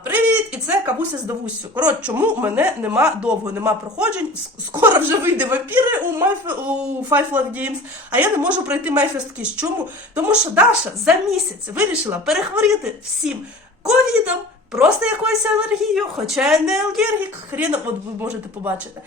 Привіт! І це Кавуся з Давусю. Коротше, чому мене нема довго, нема проходжень. Скоро вже вийде вампіри у, Майф... у Five Love Games, а я не можу пройти Майфест Кіс. Чому? Тому що Даша за місяць вирішила перехворіти всім ковідом, просто якоюсь алергією, хоча я не алергік, хрена, от ви можете побачити.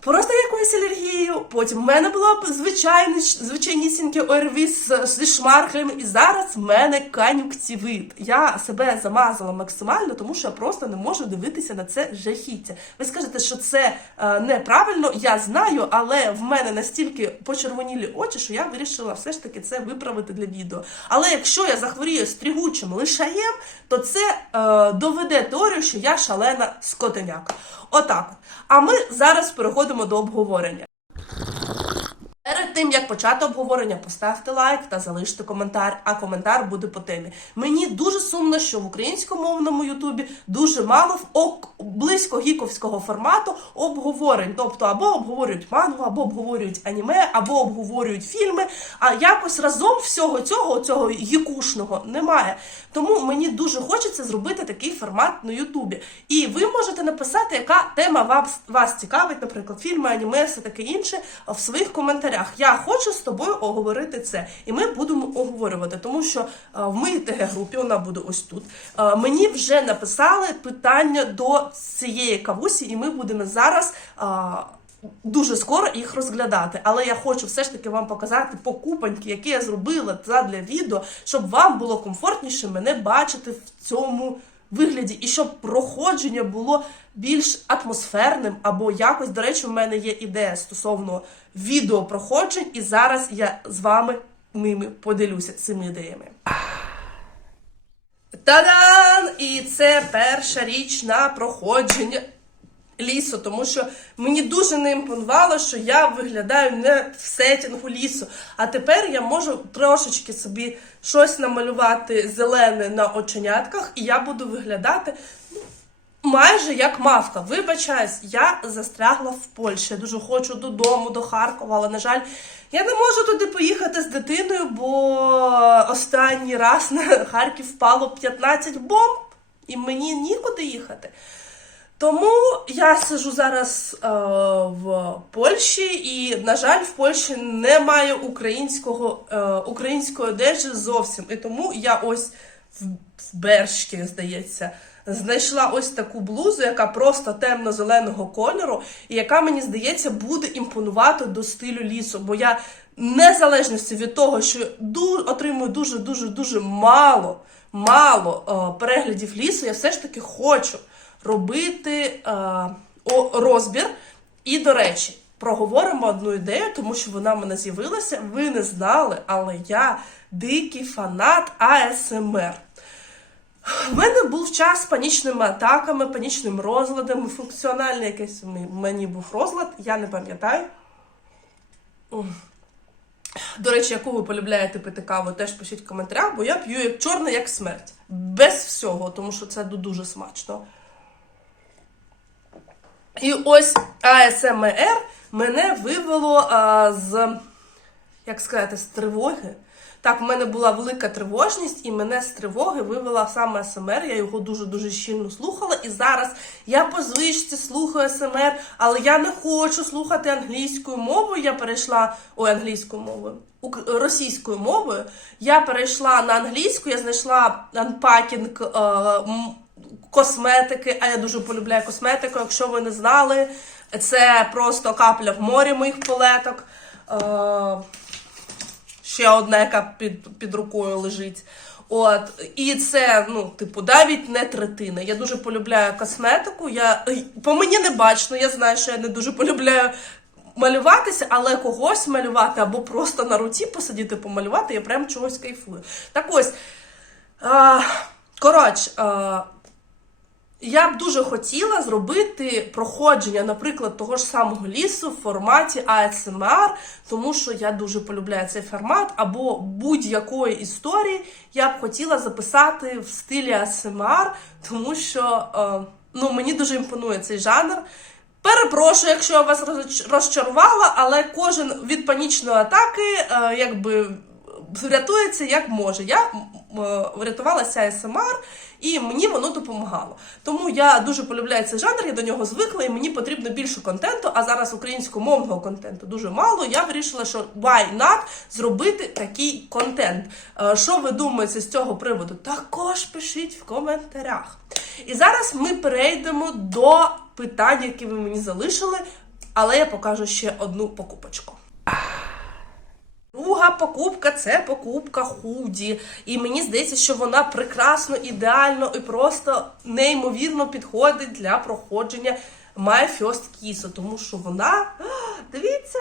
Просто якоюсь алергією. Потім в мене було звичайне, звичайнісіньке ОРВІ з, зі шмарклями, і зараз в мене канюктивит. Я себе замазала максимально, тому що я просто не можу дивитися на це жахіття. Ви скажете, що це е, неправильно, я знаю, але в мене настільки почервонілі очі, що я вирішила все ж таки це виправити для відео. Але якщо я захворію стрігучим лишаєм, то це е, доведе теорію, що я шалена скотеняка. Отак. А ми зараз переходимо до обговорення. Тим як почати обговорення, поставте лайк та залиште коментар, а коментар буде по темі. Мені дуже сумно, що в українськомовному Ютубі дуже мало в близько гіковського формату обговорень. Тобто або обговорюють мангу, або обговорюють аніме, або обговорюють фільми. А якось разом всього цього, цього гікушного немає. Тому мені дуже хочеться зробити такий формат на Ютубі. І ви можете написати, яка тема вас, вас цікавить, наприклад, фільми, аніме, все таке інше, в своїх коментарях. Я хочу з тобою оговорити це, і ми будемо оговорювати, тому що е, в моїй ТГ-групі вона буде ось тут. е, Мені вже написали питання до цієї кавусі, і ми будемо зараз. е, Дуже скоро їх розглядати, але я хочу все ж таки вам показати покупаньки, які я зробила для відео, щоб вам було комфортніше мене бачити в цьому вигляді, і щоб проходження було більш атмосферним або якось. До речі, в мене є ідея стосовно відеопроходжень, і зараз я з вами ними поділюся цими ідеями. Та-дан! І це перша річ на проходження лісу, тому що мені дуже не імпонувало, що я виглядаю не в сетінгу лісу. А тепер я можу трошечки собі щось намалювати зелене на оченятках, і я буду виглядати ну, майже як мавка. Вибачаюсь, я застрягла в Польщі. Дуже хочу додому, до Харкова, але, на жаль, я не можу туди поїхати з дитиною, бо останній раз на Харків впало 15 бомб, і мені нікуди їхати. Тому я сижу зараз е, в Польщі, і, на жаль, в Польщі немає українського, е, української одежі зовсім. І тому я ось в, в Бершті, здається, знайшла ось таку блузу, яка просто темно-зеленого кольору, і яка, мені здається, буде імпонувати до стилю лісу. Бо я, незалежності від того, що ду- отримую дуже-дуже дуже мало, мало е, переглядів лісу, я все ж таки хочу робити е, розбір. І, до речі, проговоримо одну ідею, тому що вона в мене з'явилася. Ви не знали, але я дикий фанат АСМР. В мене був час з панічними атаками, панічним розладом, функціональний якийсь мені був розлад, я не пам'ятаю. До речі, яку ви полюбляєте пити каву, теж пишіть в коментарях, бо я п'ю як чорна, як смерть. Без всього, тому що це дуже смачно. І ось АСМР мене вивело а, з, як сказати, з тривоги. Так, в мене була велика тривожність, і мене з тривоги вивела саме АСМР. Я його дуже-дуже щільно слухала. І зараз я по звичці слухаю АСМР, але я не хочу слухати англійською мовою. Я перейшла ой, англійською мовою. Російською мовою я перейшла на англійську, я знайшла анпакінг косметики, а я дуже полюбляю косметику. Якщо ви не знали, це просто капля в морі моїх палеток. Е, ще одна, яка під, під рукою лежить. От, і це, ну, типу, навіть не третина. Я дуже полюбляю косметику. Я, по мені не бачно, я знаю, що я не дуже полюбляю малюватися, але когось малювати або просто на руці посидіти помалювати, я прям чогось кайфую. Так ось, а, коротше, а, я б дуже хотіла зробити проходження, наприклад, того ж самого лісу в форматі ASMR, тому що я дуже полюбляю цей формат, або будь-якої історії я б хотіла записати в стилі ASMR, тому що е, ну, мені дуже імпонує цей жанр. Перепрошую, якщо я вас розчарувала, але кожен від панічної атаки, е, якби врятується як може. Я е, врятувалася СМР, і мені воно допомагало. Тому я дуже полюбляю цей жанр, я до нього звикла, і мені потрібно більше контенту. А зараз українськомовного контенту дуже мало. Я вирішила, що why not зробити такий контент. Е, Що ви думаєте з цього приводу? Також пишіть в коментарях. І зараз ми перейдемо до питань, які ви мені залишили, але я покажу ще одну покупочку. Друга покупка це покупка худі. І мені здається, що вона прекрасно, ідеально і просто неймовірно підходить для проходження My First Kiss, тому що вона. Дивіться,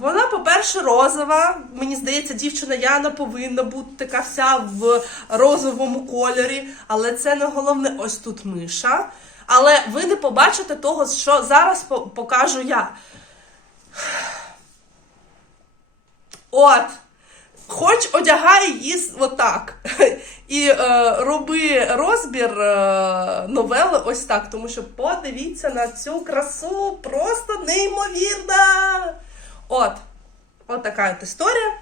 вона, по-перше, розова. Мені здається, дівчина Яна повинна бути така вся в розовому кольорі, але це не головне. Ось тут миша. Але ви не побачите того, що зараз покажу я. От. Хоч одягай її отак. І е, роби розбір е, новели ось так, тому що подивіться на цю красу, просто неймовірна. От. От така от історія.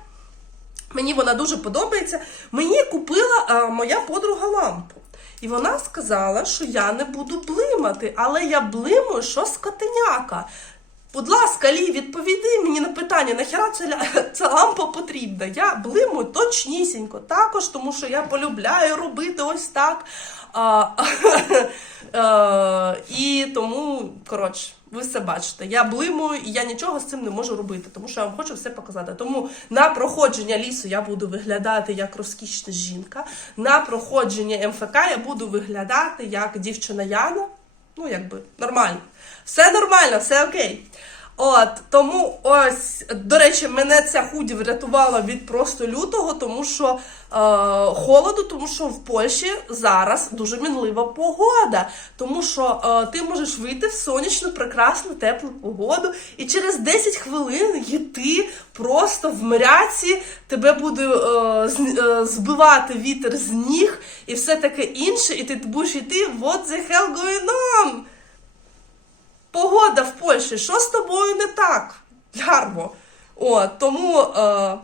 Мені вона дуже подобається. Мені купила е, моя подруга лампу. І вона сказала, що я не буду блимати, але я блимаю, що скотеняка. Будь ласка, Лі, відповіди мені на питання, нахіра ця, ця лампа потрібна? Я блимую точнісінько, також, тому що я полюбляю робити ось так. А, е, і тому, коротше, ви все бачите. Я блимую і я нічого з цим не можу робити, тому що я вам хочу все показати. Тому на проходження лісу я буду виглядати як розкішна жінка. На проходження МФК я буду виглядати як дівчина Яна. Ну, якби нормально. Все нормально, все окей. От тому ось, до речі, мене ця худі врятувала від просто лютого, тому що е, холоду, тому що в Польщі зараз дуже мінлива погода. Тому що е, ти можеш вийти в сонячну, прекрасну, теплу погоду, і через 10 хвилин йти просто в мряці, тебе буде е, з- е, збивати вітер з ніг і все таке інше, і ти будеш йти what the hell going on? Погода в Польщі, що з тобою не так? Ярмо. О, тому е,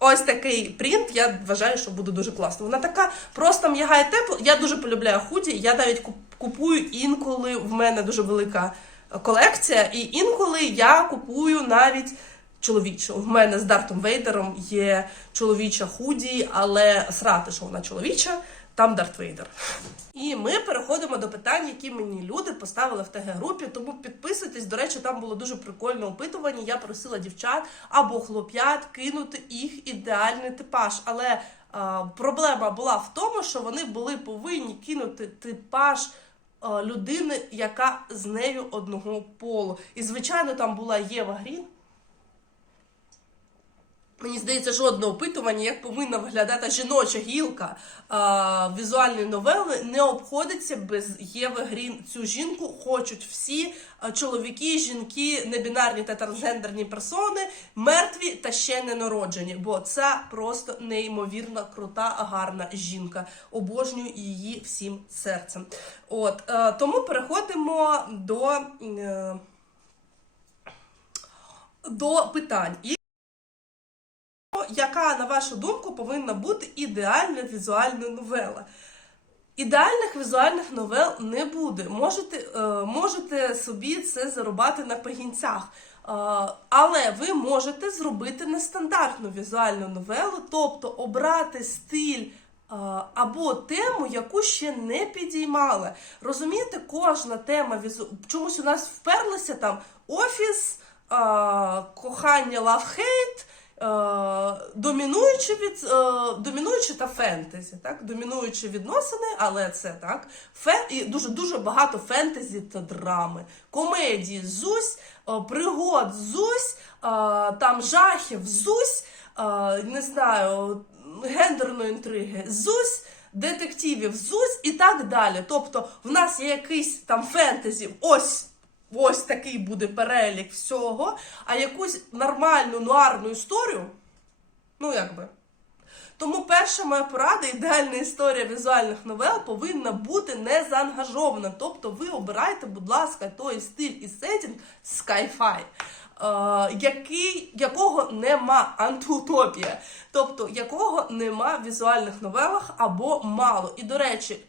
ось такий принт, я вважаю, що буде дуже класно. Вона така просто м'яга і тепла. Я дуже полюбляю худі. Я навіть купую інколи в мене дуже велика колекція, і інколи я купую навіть чоловічу. В мене з Дартом Вейдером є чоловіча худі, але срати, що вона чоловіча, там Дарт Вейдер. І ми переходимо до питань, які мені люди поставили в ТГ-групі. Тому підписуйтесь. До речі, там було дуже прикольне опитування. Я просила дівчат або хлоп'ят кинути їх ідеальний типаж. Але а, проблема була в тому, що вони були повинні кинути типаж. Людини, яка з нею одного полу. І, звичайно, там була Єва Грін, Мені здається, жодне опитування, як повинна виглядати жіноча гілка а, візуальної новели, не обходиться без Єви Грін. Цю жінку хочуть всі а, чоловіки, жінки, небінарні та трансгендерні персони, мертві та ще не народжені. Бо це просто неймовірно крута, гарна жінка. Обожнюю її всім серцем. От е, тому переходимо до, е, до питань. Яка, на вашу думку, повинна бути ідеальна візуальна новела? Ідеальних візуальних новел не буде. Можете, е, можете собі це зарубати на пагінцях. Е, але ви можете зробити нестандартну візуальну новелу, тобто обрати стиль. е, Або тему, яку ще не підіймали. Розумієте, кожна тема візу... чомусь у нас вперлися там офіс, кохання, лав-хейт, домінуючі від е, домінуючі та фентезі, так домінуючі відносини, але це так. Фе, і дуже дуже багато фентезі та драми, комедії зусь, е, пригод зусь, е, там жахів зусь, е, не знаю, гендерної інтриги зусь. Детективів зусь і так далі. Тобто, в нас є якийсь там фентезі, ось ось такий буде перелік всього, а якусь нормальну нуарну історію, ну якби. Тому перша моя порада, ідеальна історія візуальних новел повинна бути не заангажована. Тобто ви обирайте, будь ласка, той стиль і сетінг Sci-Fi. Який, якого нема антиутопія, тобто якого нема в візуальних новелах або мало. І до речі,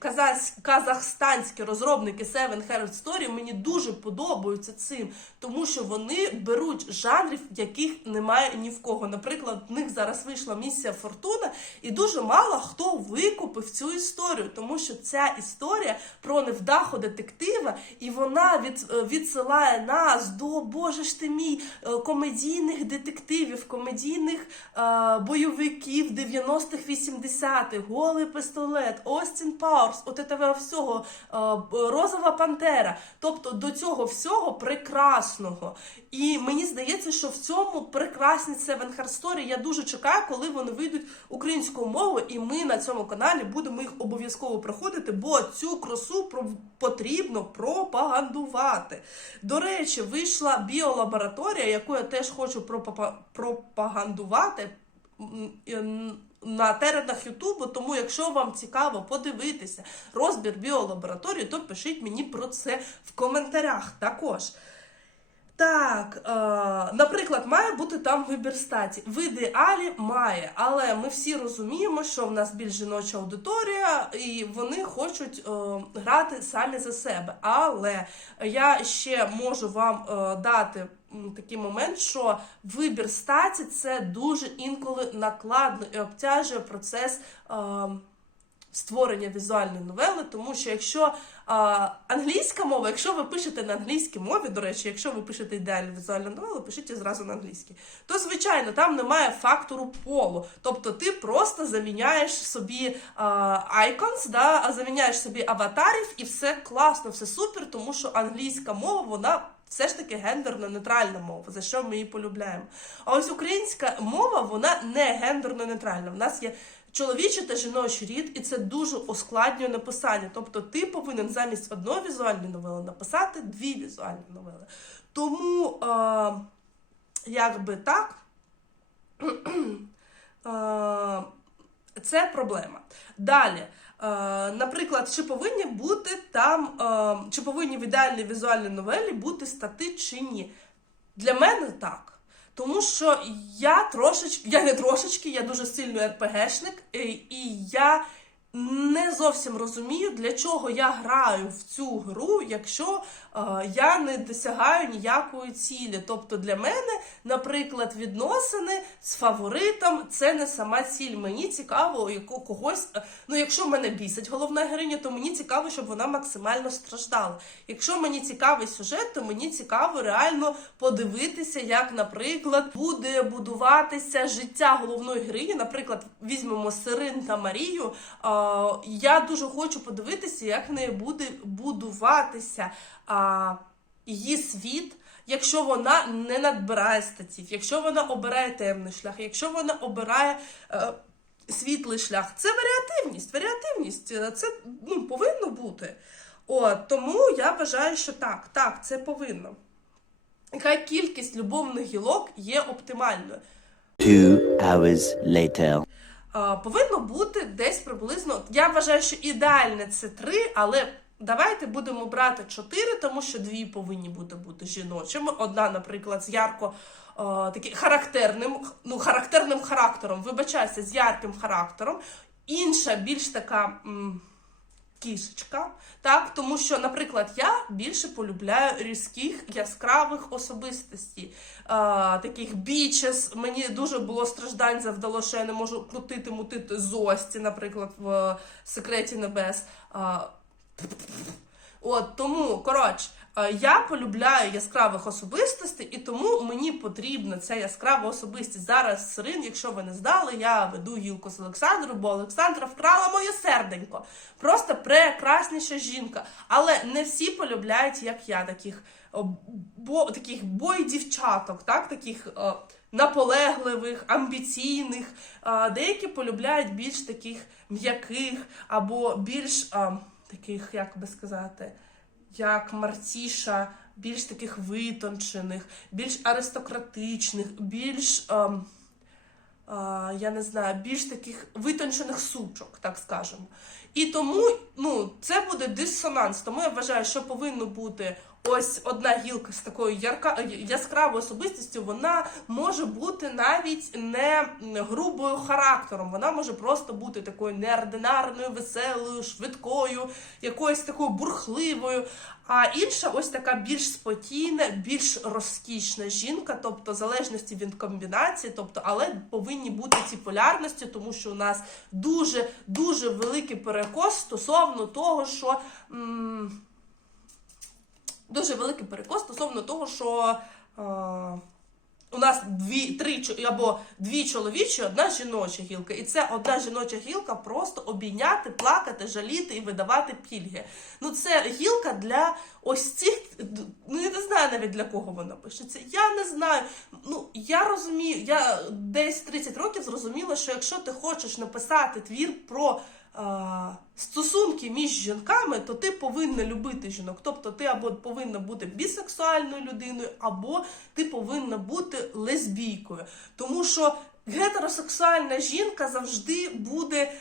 казахстанські розробники Seven Herald Story мені дуже подобаються цим, тому що вони беруть жанрів, яких немає ні в кого. Наприклад, в них зараз вийшла місія Фортуна, і дуже мало хто викупив цю історію, тому що ця історія про невдаху детектива, і вона від, е, відсилає нас до Боже ж ти мій е, комедійних детективів, комедійних е, бойовиків 90-х, 80-х, голий пістолет, Остін Пауерс, от этого всього, е, Розова Пантера. Тобто до цього всього прекрасного. І мені здається, що в цьому прекрасні Seven Heart Story. Я дуже чекаю, коли вони вийдуть українською мовою, і ми на цьому каналі будемо їх обов'язково проходити, бо цю красу потрібно пропагандувати. До речі, вийшла біолабораторія, яку я теж хочу пропагандувати. На теренах Ютубу, тому якщо вам цікаво подивитися розбір біолабораторії, то пишіть мені про це в коментарях також. Так, е, наприклад, має бути там вибір статі. В ідеалі має, але ми всі розуміємо, що в нас більш жіноча аудиторія, і вони хочуть е, грати самі за себе. Але я ще можу вам е, дати такий момент, що вибір статі це дуже інколи накладно і обтяжує процес. Е, створення візуальної новели, тому що якщо а, англійська мова, якщо ви пишете на англійській мові, до речі, якщо ви пишете ідеальну візуальну новелу, пишіть зразу на англійській, то звичайно там немає фактору полу. Тобто ти просто заміняєш собі icons, да, а заміняєш собі аватарів, і все класно, все супер, тому що англійська мова, вона. Все ж таки гендерно-нейтральна мова, за що ми її полюбляємо. А ось українська мова, вона не гендерно-нейтральна. В нас є чоловічий та жіночий рід, і це дуже ускладнює написання. Тобто ти повинен замість одної візуальної новели написати дві візуальні новели. Тому, е, якби так, е, це проблема. Далі. Е, наприклад, чи повинні бути там, е, чи повинні в ідеальній візуальній новелі бути стати чи ні? Для мене так. Тому що я трошечки, я не трошечки, я дуже сильний РПГшник, і я не зовсім розумію, для чого я граю в цю гру, якщо е, я не досягаю ніякої цілі. Тобто для мене, наприклад, відносини з фаворитом це не сама ціль. Мені цікаво, когось. е, Ну, якщо мене бісить головна героїня, то мені цікаво, щоб вона максимально страждала. Якщо мені цікавий сюжет, то мені цікаво реально подивитися, як, наприклад, буде будуватися життя головної героїні. Наприклад, візьмемо Сирин та Марію. А, Я дуже хочу подивитися, як в неї буде будуватися а, її світ. Якщо вона не надбирає статів, якщо вона обирає темний шлях, якщо вона обирає е, світлий шлях, це варіативність. Варіативність е, це ну, повинно бути. От, тому я вважаю, що так, так, це повинно. Яка кількість любовних гілок є оптимальною? Two hours later. Повинно бути десь приблизно. Я вважаю, що ідеальне це три, але давайте будемо брати чотири, тому що дві повинні бути бути жіночими. Одна, наприклад, з ярко таким характерним, ну, характерним характером, вибачайся, з ярким характером. Інша більш така. м, Кішечка, так, тому що, наприклад, я більше полюбляю різких яскравих особистостей, а, таких бічес. Мені дуже було страждань завдало, що я не можу крутити, мутити зості, наприклад, в секреті небес. А, От тому, коротше, я полюбляю яскравих особистостей, і тому мені потрібна ця яскрава особистість. Зараз Сирин, якщо ви не здали, я веду гілку з Олександру, бо Олександра вкрала моє серденько. Просто прекрасніша жінка. Але не всі полюбляють, як я, таких бо таких бой-дівчаток, так, таких. е, Наполегливих, амбіційних, а, деякі полюбляють більш таких м'яких або більш а, таких, як би сказати, як Мартіша, більш таких витончених, більш аристократичних, більш, ем, а, я не знаю, більш таких витончених сучок, так скажемо. І тому ну, це буде дисонанс. Тому я вважаю, що повинно бути ось одна гілка з такою ярка, яскравою особистістю. Вона може бути навіть не грубою характером. Вона може просто бути такою неординарною, веселою, швидкою, якоюсь такою бурхливою. А інша ось така більш спокійна, більш розкішна жінка, тобто в залежності від комбінації, тобто, але повинні бути ці полярності, тому що у нас дуже дуже великий перекос стосовно того, що. М- дуже великий перекос стосовно того, що. Е- у нас дві, три або дві чоловічі, одна жіноча гілка. І це одна жіноча гілка просто обійняти, плакати, жаліти і видавати пільги. Ну це гілка для ось цих. Ну я не знаю навіть для кого вона пишеться. Я не знаю. Ну я розумію, я десь 30 років зрозуміла, що якщо ти хочеш написати твір про. Стосунки між жінками, то ти повинна любити жінок. Тобто ти або повинна бути бісексуальною людиною, або ти повинна бути лесбійкою. Тому що гетеросексуальна жінка завжди буде,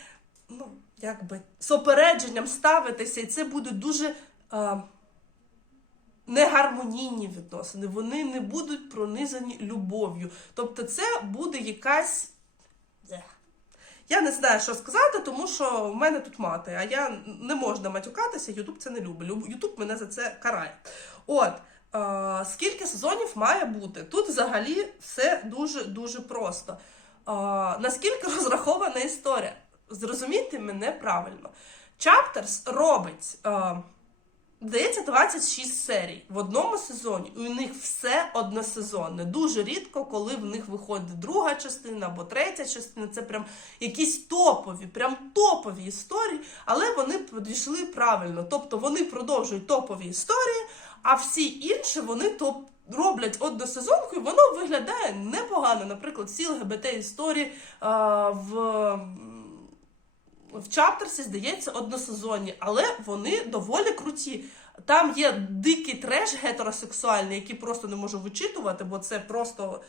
ну, якби, з опередженням ставитися, і це буде дуже. Е, негармонійні відносини, вони не будуть пронизані любов'ю. Тобто, це буде якась. Я не знаю, що сказати, тому що в мене тут мати, а я не можна матюкатися, Ютуб це не любить. Ютуб мене за це карає. От. Е, скільки сезонів має бути? Тут взагалі все дуже дуже просто. Е, наскільки розрахована історія? Зрозумійте мене правильно. Chapters робить. Е, Здається, 26 серій в одному сезоні. І у них все односезонне. Дуже рідко, коли в них виходить друга частина або третя частина. Це прям якісь топові, прям топові історії, але вони підійшли правильно. Тобто вони продовжують топові історії, а всі інші вони топ. Роблять односезонку, і воно виглядає непогано. Наприклад, всі ЛГБТ історії а, в в чаптерсі, здається, односезонні, але вони доволі круті. Там є дикий треш гетеросексуальний, який просто не можу вичитувати, бо це просто.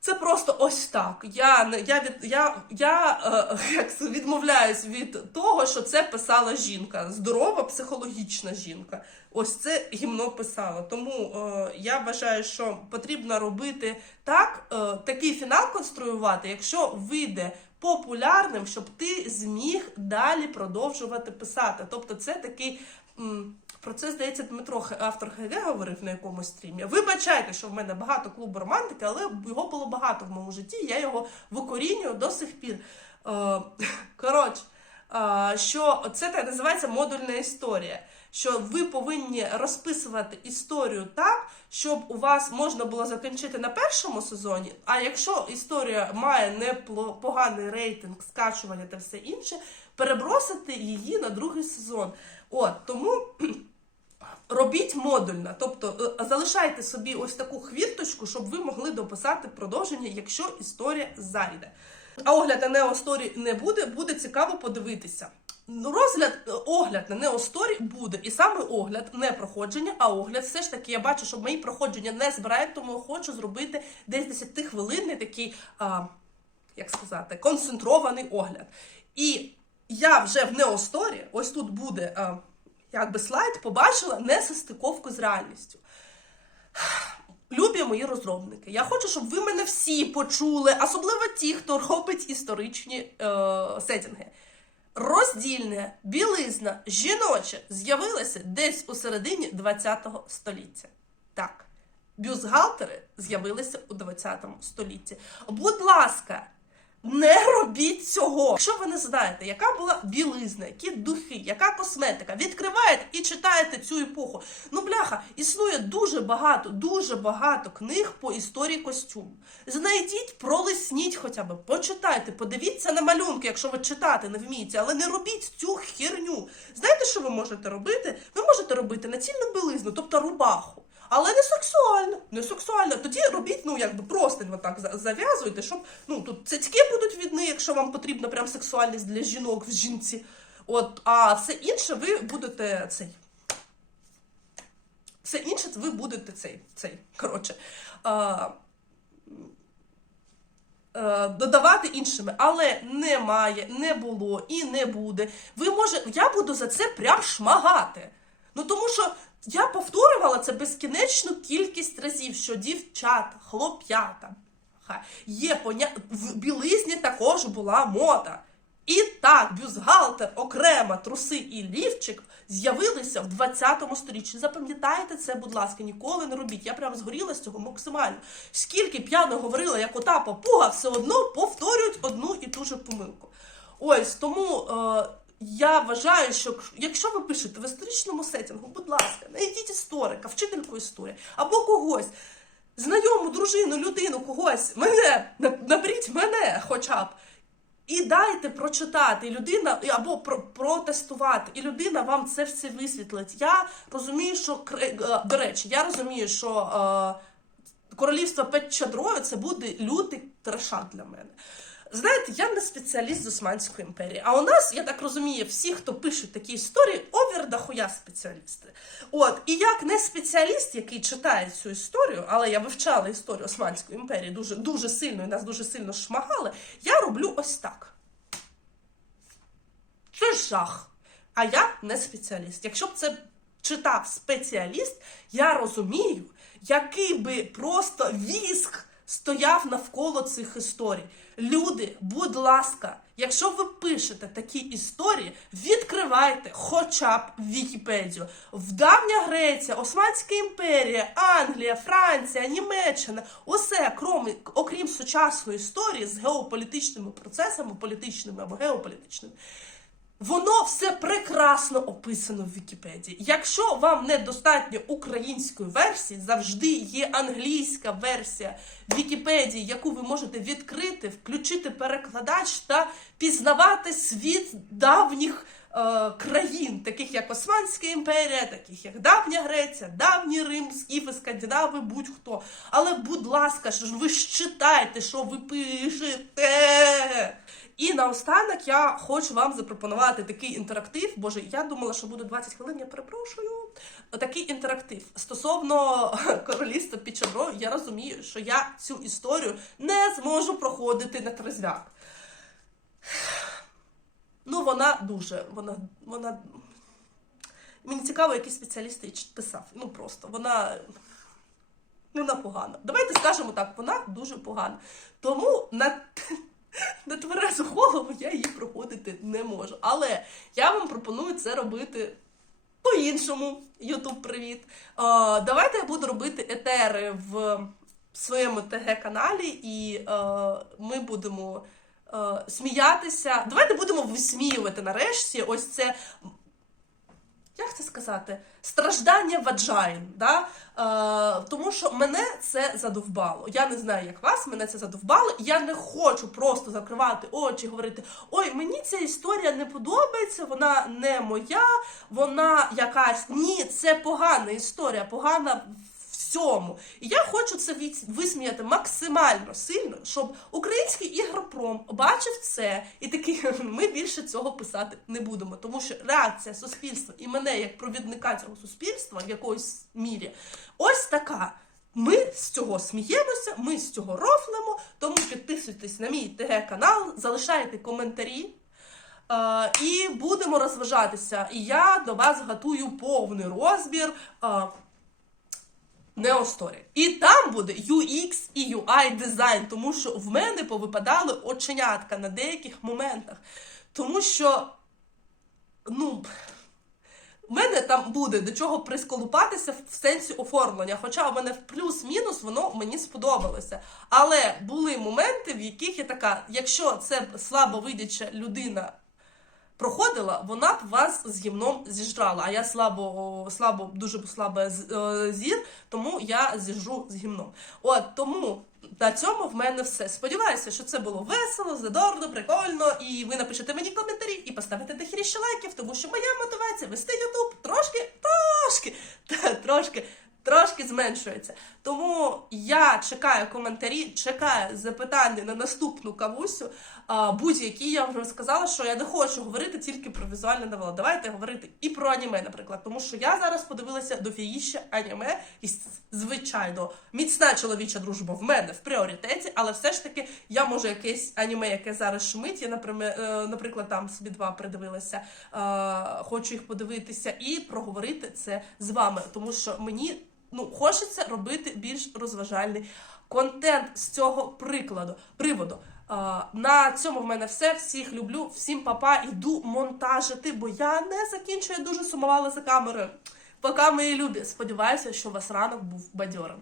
Це просто ось так. Я я від я, я е, як відмовляюсь від того, що це писала жінка, здорова психологічна жінка. Ось це гімно писала. Тому е, я вважаю, що потрібно робити так, е, такий фінал конструювати, якщо вийде популярним, щоб ти зміг далі продовжувати писати. Тобто, це такий. Про це здається Дмитро автор ГГ говорив на якомусь стрімі. Вибачайте, що в мене багато клубу романтики, але його було багато в моєму житті. Я його викорінюю до сих пір. Е, Коротше, е, що це так називається модульна історія. Що ви повинні розписувати історію так, щоб у вас можна було закінчити на першому сезоні. А якщо історія має непоганий рейтинг, скачування та все інше, перебросити її на другий сезон. От тому. Робіть модульно, тобто е, залишайте собі ось таку хвірточку, щоб ви могли дописати продовження, якщо історія зайде. А огляд на неосторі не буде, буде цікаво подивитися. Розгляд, е, огляд на неосторі буде, і саме огляд, не проходження, а огляд. Все ж таки, я бачу, що мої проходження не збирають, тому хочу зробити десь 10 хвилинний такий, а, як сказати, концентрований огляд. І я вже в неосторі, ось тут буде. А, якби слайд побачила несостиковку з реальністю. Любі мої розробники, я хочу, щоб ви мене всі почули, особливо ті, хто робить історичні е, сетінги. Роздільне, білизна, жіноче з'явилася десь у середині ХХ століття. Так, бюстгальтери з'явилися у 20 столітті. Будь ласка, не робіть цього. Якщо ви не знаєте, яка була білизна, які духи, яка косметика, відкриваєте і читаєте цю епоху. Ну, бляха, існує дуже багато, дуже багато книг по історії костюму. Знайдіть, пролисніть хоча б, почитайте, подивіться на малюнки, якщо ви читати не вмієте, але не робіть цю херню. Знаєте, що ви можете робити? Ви можете робити націльну білизну, тобто рубаху. Але не сексуально, не сексуально. Тоді робіть, ну якби простень отак за- зав'язуйте, щоб ну тут цицьки будуть видні, якщо вам потрібна прям сексуальність для жінок в жінці. От, а все інше ви будете цей. Все інше ви будете цей. цей. Коротше. А, е, додавати іншими, але немає, не було і не буде. Ви може, я буду за це прям шмагати. Ну тому що я повторювала це безкінечну кількість разів, що дівчата, хлоп'ята. Є поня... в білизні також була мода. І так, бюстгальтер, окремо труси і лівчик з'явилися в 20 сторіччі. Запам'ятайте це, будь ласка, ніколи не робіть. Я прям згоріла з цього максимально. Скільки не говорила, як ота попуга, все одно повторюють одну і ту же помилку. Ось тому е, я вважаю, що якщо ви пишете в історичному сетінгу, будь ласка, знайдіть історика, вчительку історії або когось. Знайому дружину, людину, когось, мене, наберіть мене хоча б. І дайте прочитати, людина або про, протестувати, і людина вам це все висвітлить. Я розумію, що е, до речі, я розумію, що е, королівство під чадрою це буде лютий трешак для мене. Знаєте, я не спеціаліст з Османської імперії. А у нас, я так розумію, всі, хто пишуть такі історії, овер дахуя спеціалісти. От, і як не спеціаліст, який читає цю історію, але я вивчала історію Османської імперії дуже, дуже сильно, і нас дуже сильно шмагали, я роблю ось так. Це жах. А я не спеціаліст. Якщо б це читав спеціаліст, я розумію, який би просто віск стояв навколо цих історій. Люди, будь ласка, якщо ви пишете такі історії, відкривайте хоча б Вікіпедію. В давня Греція, Османська імперія, Англія, Франція, Німеччина, усе, крім, окрім сучасної історії з геополітичними процесами, політичними або геополітичними. Воно все прекрасно описано в Вікіпедії. Якщо вам недостатньо української версії, завжди є англійська версія Вікіпедії, яку ви можете відкрити, включити перекладач та пізнавати світ давніх е, країн, таких як Османська імперія, таких як Давня Греція, Давній Рим, Скіфи, Скандинави, будь-хто. Але, будь ласка, ж ви ж читайте, що ви пишете. І наостанок я хочу вам запропонувати такий інтерактив. Боже, я думала, що буде 20 хвилин, я перепрошую. Такий інтерактив. Стосовно королівства під чаброю, я розумію, що я цю історію не зможу проходити на трезвяк. Ну, вона дуже. Вона. вона... Мені цікаво, який спеціаліст її писав. Ну просто вона. Вона погана. Давайте скажемо так, вона дуже погана. Тому на, на тверезу голову я її проходити не можу. Але я вам пропоную це робити по-іншому. Ютуб, привіт. А, давайте я буду робити етери в своєму ТГ-каналі, і е, ми будемо сміятися. Давайте будемо висміювати нарешті ось це як це сказати, страждання ваджайн. Да? Е, тому що мене це задовбало. Я не знаю, як вас, мене це задовбало. Я не хочу просто закривати очі і говорити: ой, мені ця історія не подобається, вона не моя, вона якась. Ні, це погана історія, погана всьому. І я хочу це висміяти максимально сильно, щоб український ігропром бачив це і такий, ми більше цього писати не будемо. Тому що реакція суспільства і мене як провідника цього суспільства в якоїсь мірі, ось така. Ми з цього сміємося, ми з цього рофлимо, тому підписуйтесь на мій ТГ-канал, залишайте коментарі. Е, і будемо розважатися. І я до вас готую повний розбір е, Неосторі. І там буде UX і UI дизайн, тому що в мене повипадали оченятка на деяких моментах. Тому що, ну, в мене там буде до чого присколупатися в сенсі оформлення. Хоча в мене в плюс-мінус воно мені сподобалося. Але були моменти, в яких я така, якщо це слабо видяча людина проходила, вона б вас з гімном зіжрала. А я слабо, слабо, дуже слабо е, зір, тому я зіжру з гімном. От тому на цьому в мене все. Сподіваюся, що це було весело, задорно, прикольно. І ви напишете мені коментарі і поставите дохіріще лайків, тому що моя мотивація вести Ютуб трошки, трошки, та, трошки трошки зменшується. Тому я чекаю коментарі, чекаю запитання на наступну кавусю. Будь-які я вже сказала, що я не хочу говорити тільки про візуальне новело. Давайте говорити і про аніме, наприклад. Тому що я зараз подивилася дофігіще аніме, і звичайно, міцна чоловіча дружба в мене в пріоритеті, але все ж таки я можу якесь аніме, яке зараз шумить. Я, наприклад, наприклад, там собі два придивилася, е, хочу їх подивитися і проговорити це з вами, тому що мені ну, хочеться робити більш розважальний контент з цього прикладу, приводу. На цьому в мене все. Всіх люблю, всім папа. Іду монтажити, бо я не закінчую, я дуже сумувала за камерою. Пока, мої любі. Сподіваюся, що у вас ранок був бадьорим.